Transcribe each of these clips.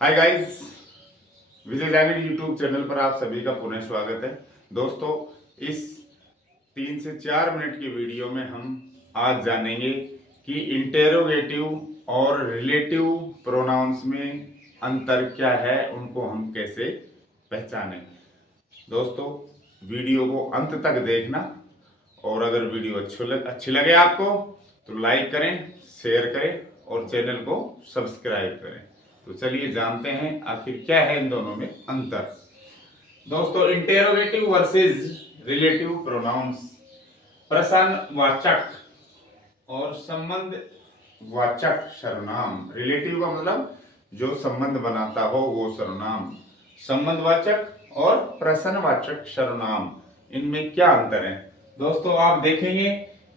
Hi guys, विजय जागीर YouTube channel पर आप सभी का पुनः स्वागत है। दोस्तों, इस 3 से 4 मिनट की वीडियो में हम आज जानेंगे कि इंटेरोगेटिव और रिलेटिव प्रोनाउंस में अंतर क्या है, उनको हम कैसे पहचानें। दोस्तों, वीडियो को अंत तक देखना और अगर वीडियो अच्छी लगे आपको तो लाइक करें, शेयर करें और चैनल को सब्सक्राइब करें। तो चलिए जानते हैं आखिर क्या है इन दोनों में अंतर। दोस्तों, इंटेरोगेटिव वर्सेस रिलेटिव प्रोनाउंस, प्रश्नवाचक और संबंध वाचक सर्वनाम। रिलेटिव का मतलब जो संबंध बनाता हो वो सर्वनाम, संबंधवाचक और प्रश्नवाचक सर्वनाम, इनमें क्या अंतर है। दोस्तों, आप देखेंगे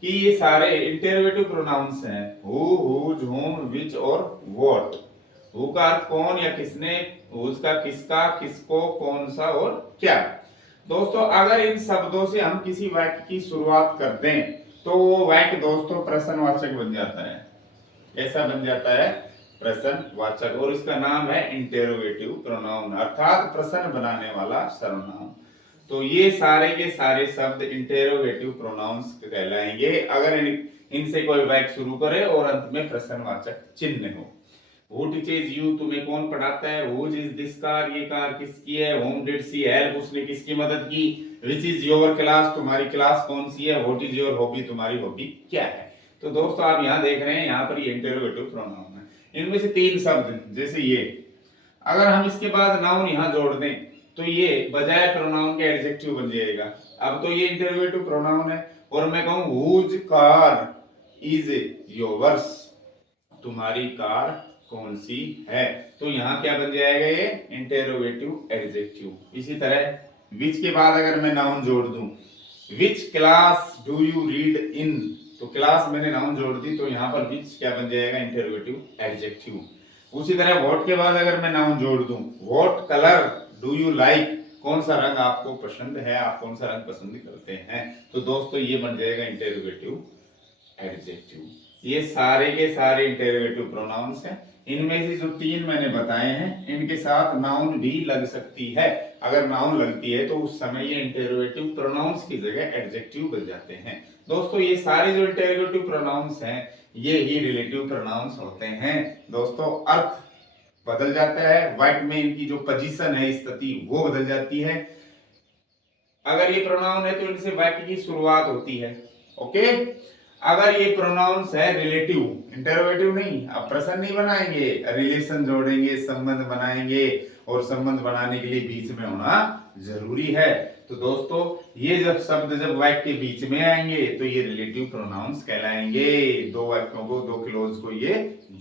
कि ये सारे इंटेरोगेटिव प्रोनाउंस हैं, हु, हुज, हुम, विच और व्हाट। हु का अर्थ कौन या किसने, हुज का किसका, किसको, कौन सा और क्या। दोस्तों, अगर इन शब्दों से हम किसी वाक्य की शुरुआत कर दें तो वो वाक्य दोस्तों प्रश्नवाचक बन जाता है। कैसा बन जाता है? प्रश्नवाचक, और इसका नाम है इंटेरोगेटिव प्रोनाउन, अर्थात प्रश्न बनाने वाला सर्वनाम। तो ये सारे के सारे शब्द इंटेरोगेटिव प्रोनाउंस कहलाएंगे अगर इनसे कोई वाक्य शुरू करे और अंत में प्रश्नवाचक चिन्ह हो। हु टीचेज यू, तुम्हें कौन पढ़ाता है। हुज इज दिस कार, ये कार किसकी है। होम डिड सी हेल्प, उसने किसकी मदद की। विच इज योर क्लास, तुम्हारी क्लास कौन सी है। व्हाट इज योर हॉबी, तुम्हारी हॉबी क्या है। तो दोस्तों, आप यहाँ देख रहे हैं, यहाँ पर ये इंटेरोगेटिव प्रोनाउन है। इनमें से 3 शब्द जैसे ये, अगर हम इसके बाद नाउन यहाँ जोड़ दें तो ये बजाय प्रोनाउन के एडजेक्टिव बन जाएगा। अब तो ये इंटेरोगेटिव प्रोनाउन है और मैं कहूँ हुज कार इज योर्स, तुम्हारी कार कौन सी है, तो यहाँ क्या बन जाएगा? ये इंटेरोगेटिव एडजेक्टिव। इसी तरह विच के बाद अगर मैं नाउन जोड़ दूं, which class do you read in, तो क्लास मैंने नाउन जोड़ दी तो यहाँ पर विच क्या बन जाएगा? Interrogative adjective. उसी तरह व्हाट के बाद अगर मैं नाउन जोड़ दूं, what colour do you like, कौन सा रंग आपको पसंद है, आप कौन सा रंग पसंद करते हैं, तो दोस्तों ये बन जाएगा इंटेरोगेटिव एडजेक्टिव। ये सारे के सारे इंटेरोगेटिव प्रोनाउंस हैं। इनमें से जो 3 मैंने बताए हैं इनके साथ नाउन भी लग सकती है। अगर नाउन लगती है तो उस समय ये इंटेरोगेटिव प्रोनाउंस की जगह एडजेक्टिव बन जाते हैं। दोस्तों, ये सारे जो इंटेरोगेटिव प्रोनाउंस हैं ये ही रिलेटिव प्रोनाउंस होते हैं। दोस्तों, अर्थ बदल जाता है, वाक्य में इनकी जो पोजीशन है, स्थिति, वो बदल जाती है। अगर ये प्रोनाउन है तो इनसे वाक्य की शुरुआत होती है। ओके, अगर ये प्रोनाउंस है रिलेटिव, इंटेरोगेटिव नहीं, अब प्रश्न नहीं बनाएंगे, रिलेशन जोड़ेंगे, संबंध बनाएंगे, और संबंध बनाने के लिए बीच में होना जरूरी है। तो दोस्तों, ये जब शब्द जब वाक्य के बीच में आएंगे तो ये रिलेटिव प्रोनाउंस कहलाएंगे। दो वाक्यों को, दो क्लोज को ये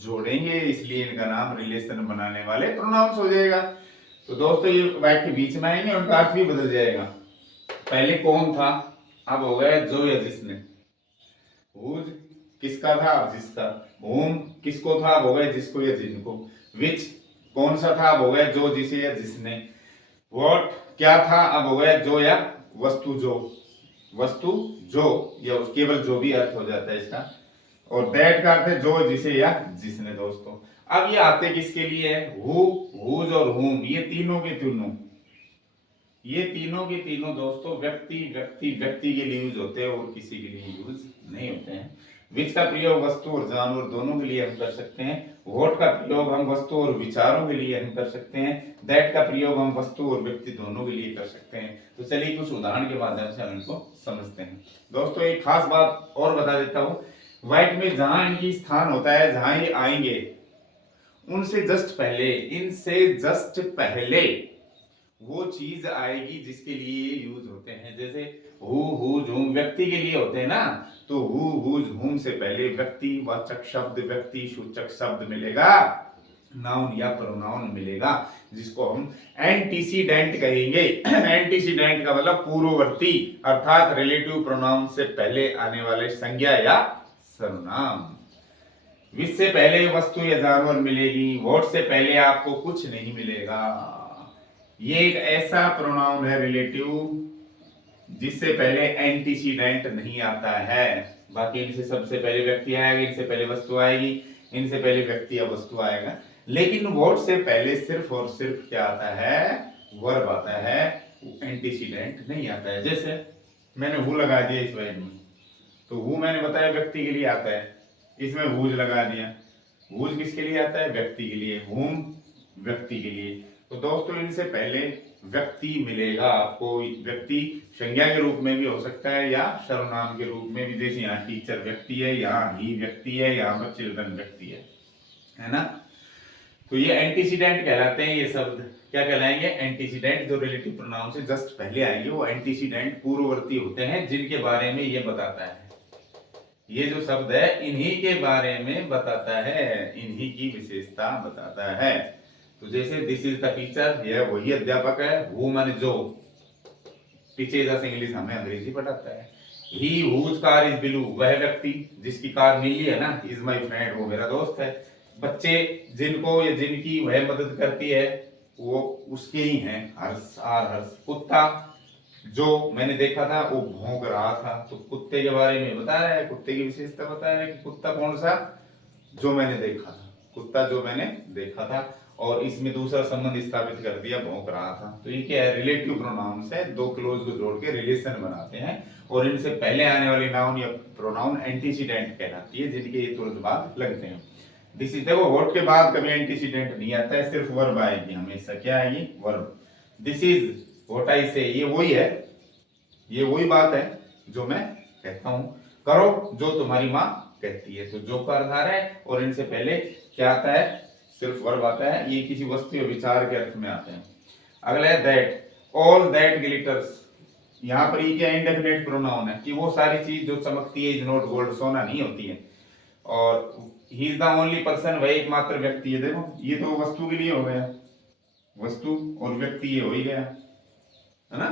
जोड़ेंगे, इसलिए इनका नाम रिलेशन बनाने वाले प्रोनाउंस हो जाएगा। तो दोस्तों, ये वाक्य के बीच में आएंगे, उनका अर्थ भी बदल जाएगा। पहले कौन था, अब हो गया जो या जिसने। हुज किसका था, अब जिसका। होम किसको था, अब हो गया जिसको या जिनको। विच कौन सा था, अब हो गया जो, जिसे या जिसने। व्हाट क्या था, अब हो गया जो या वस्तु जो, वस्तु जो, या केवल जो भी अर्थ हो जाता है इसका। और दैट का अर्थ है जो, जिसे या जिसने। दोस्तों, अब ये आते किसके लिए है? हु, हुज और हुम, ये तीनों के तीनों, ये तीनों के तीनों दोस्तों व्यक्ति व्यक्ति व्यक्ति के लिए यूज होते हैं और किसी के लिए यूज नहीं होते हैं। विच का प्रयोग वस्तु और जानवर दोनों के लिए हम कर सकते हैं। व्हाट का प्रयोग हम वस्तु और विचारों के लिए हम कर सकते हैं। दैट का प्रयोग हम वस्तु और व्यक्ति दोनों के लिए कर सकते हैं। तो चलिए कुछ उदाहरण के माध्यम से हम इनको समझते हैं। दोस्तों, एक खास बात और बता देता हूँ, वाक्य में जहां इनकी स्थान होता है, जहां ये आएंगे, उनसे जस्ट पहले, इनसे जस्ट पहले वो चीज आएगी जिसके लिए यूज होते हैं। जैसे हु, हुज, हुम व्यक्ति के लिए होते हैं ना, तो हु, हुज, हुम से पहले व्यक्ति वाचक शब्द, व्यक्ति सूचक शब्द मिलेगा, नाउन या प्रोनाउन मिलेगा, जिसको हम एंटीसीडेंट कहेंगे। एंटीसीडेंट का मतलब पूर्ववर्ती, अर्थात रिलेटिव प्रोनाउन से पहले आने वाले संज्ञा या सर्वनाम। विच से पहले वस्तु या जानवर मिलेगी, व्हाट से पहले आपको कुछ नहीं मिलेगा। ये एक ऐसा प्रोनाउन है रिलेटिव जिससे पहले एंटीसीडेंट नहीं आता है। बाकी इनसे सबसे पहले व्यक्ति आएगा, इनसे पहले वस्तु आएगी, इनसे पहले व्यक्ति या वस्तु आएगा। लेकिन वर्ड से पहले सिर्फ और सिर्फ क्या आता है, वर्ब आता है, एंटीसीडेंट नहीं आता है। जैसे मैंने हु लगा दिया इस वर्ड में, तो हु मैंने बताया व्यक्ति के लिए आता है, इसमें हुज लगा दिया, हुज किसके लिए आता है, व्यक्ति के लिए, हुम व्यक्ति के लिए। तो दोस्तों इनसे पहले व्यक्ति मिलेगा आपको। व्यक्ति संज्ञा के रूप में भी हो सकता है या सर्वनाम के रूप में भी, जैसे यहाँ टीचर व्यक्ति है, यहाँ ही व्यक्ति है, यहाँ पर चिल्ड्रन व्यक्ति है ना। तो ये एंटीसीडेंट कहलाते हैं। ये शब्द क्या कहलाएंगे, एंटीसीडेंट। जो रिलेटिव प्रोनाउन से जस्ट पहले आएंगे वो एंटीसीडेंट पूर्ववर्ती होते हैं, जिनके बारे में ये बताता है। ये जो शब्द है इन्हीं के बारे में बताता है, इन्हीं की विशेषता बताता है। तो जैसे दिस इज द टीचर, यह वही अध्यापक है। हु माने जो, टीचर इंग्लिश हमें अंग्रेजी पढ़ाता है। ही हुज कार इज ब्लू, वह व्यक्ति जिसकी कार नीली है ना, इज माई फ्रेंड, वो मेरा दोस्त है। बच्चे जिनको या जिनकी वह मदद करती है वो उसके ही हैं, हर्ष आर हर्ष। कुत्ता जो मैंने देखा था वो भौंक रहा था, तो कुत्ते के बारे में बता रहा है, कुत्ते की विशेषता बता रहा है कि कुत्ता कौन सा, जो मैंने देखा था, कुत्ता जो मैंने देखा था। और इसमें दूसरा संबंध स्थापित कर दिया, भौंक रहा था। तो ये क्या है, रिलेटिव प्रोनाउन है, दो क्लोज को जोड़ के रिलेशन बनाते हैं, और इनसे पहले आने वाली नाउन या प्रोनाउन एंटीसीडेंट कहलाती है, जिनके ये तुरंत बाद लगते हैं। दिस इज, देखो वर्ड के बाद कभी एंटीसीडेंट नहीं आता है, सिर्फ वर्ब आएगी हमेशा। क्या है ये, verb. This is what I से, ये वही है, ये वही बात है जो मैं कहता हूं। करो जो तुम्हारी माँ कहती है, तो जो का आधार है, और इनसे पहले क्या आता है, सिर्फ वर्ब आता है। ये किसी वस्तु या विचार के अर्थ में आते हैं। अगला है दैट, ऑल दैट ग्लिटर्स। यहाँ पर ये क्या इंडेफिनिट प्रोनाउन है, कि वो सारी चीज जो चमकती है, इज नॉट गोल्ड, सोना नहीं होती है। और he is the only person, वह एकमात्र व्यक्ति है। देखो ये तो वस्तु के लिए हो गया, वस्तु और व्यक्ति ये हो ही गया, है ना।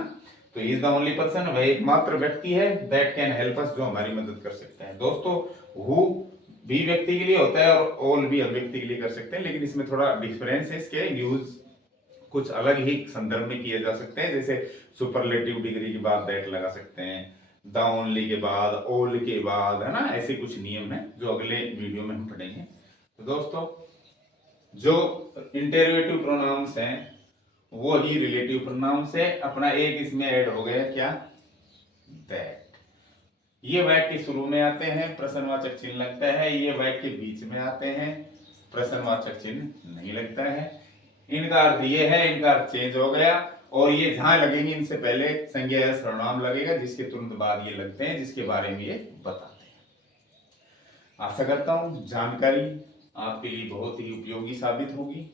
तो he is the only person, वह एकमात्र व्यक्ति है। दैट कैन हेल्प अस, जो हमारी मदद कर सकता है। दोस्तों हु भी व्यक्ति के लिए होता है और ऑल भी हम व्यक्ति के लिए कर सकते हैं, लेकिन इसमें थोड़ा डिफरेंस है, इसके यूज कुछ अलग ही संदर्भ में किए जा सकते हैं। जैसे सुपरलेटिव डिग्री के बाद दैट लगा सकते हैं, द ओनली के बाद, ऑल के बाद, है ना। ऐसे कुछ नियम है जो अगले वीडियो में हम पढ़ेंगे। तो दोस्तों जो इंटेरोगेटिव प्रोनाउंस हैं वो ही रिलेटिव प्रोनाउंस है। अपना एक इसमें ऐड हो गया, क्या, दैट। ये वाक्य के शुरू में आते हैं, प्रश्नवाचक चिन्ह लगता है। ये वाक्य के बीच में आते हैं, प्रश्नवाचक चिन्ह नहीं लगता है। इनका अर्थ ये है, इनका अर्थ चेंज हो गया। और ये जहां लगेंगे इनसे पहले संज्ञा या सर्वनाम लगेगा, जिसके तुरंत बाद ये लगते हैं, जिसके बारे में ये बताते हैं। आशा करता हूं जानकारी आपके लिए बहुत ही उपयोगी साबित होगी।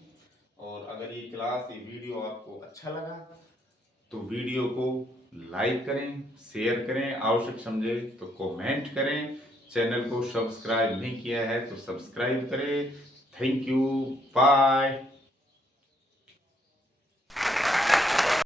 और अगर ये क्लास, ये वीडियो आपको अच्छा लगा तो वीडियो को लाइक करें, शेयर करें, आवश्यक समझे तो कमेंट करें। चैनल को सब्सक्राइब नहीं किया है तो सब्सक्राइब करें। Thank you, bye.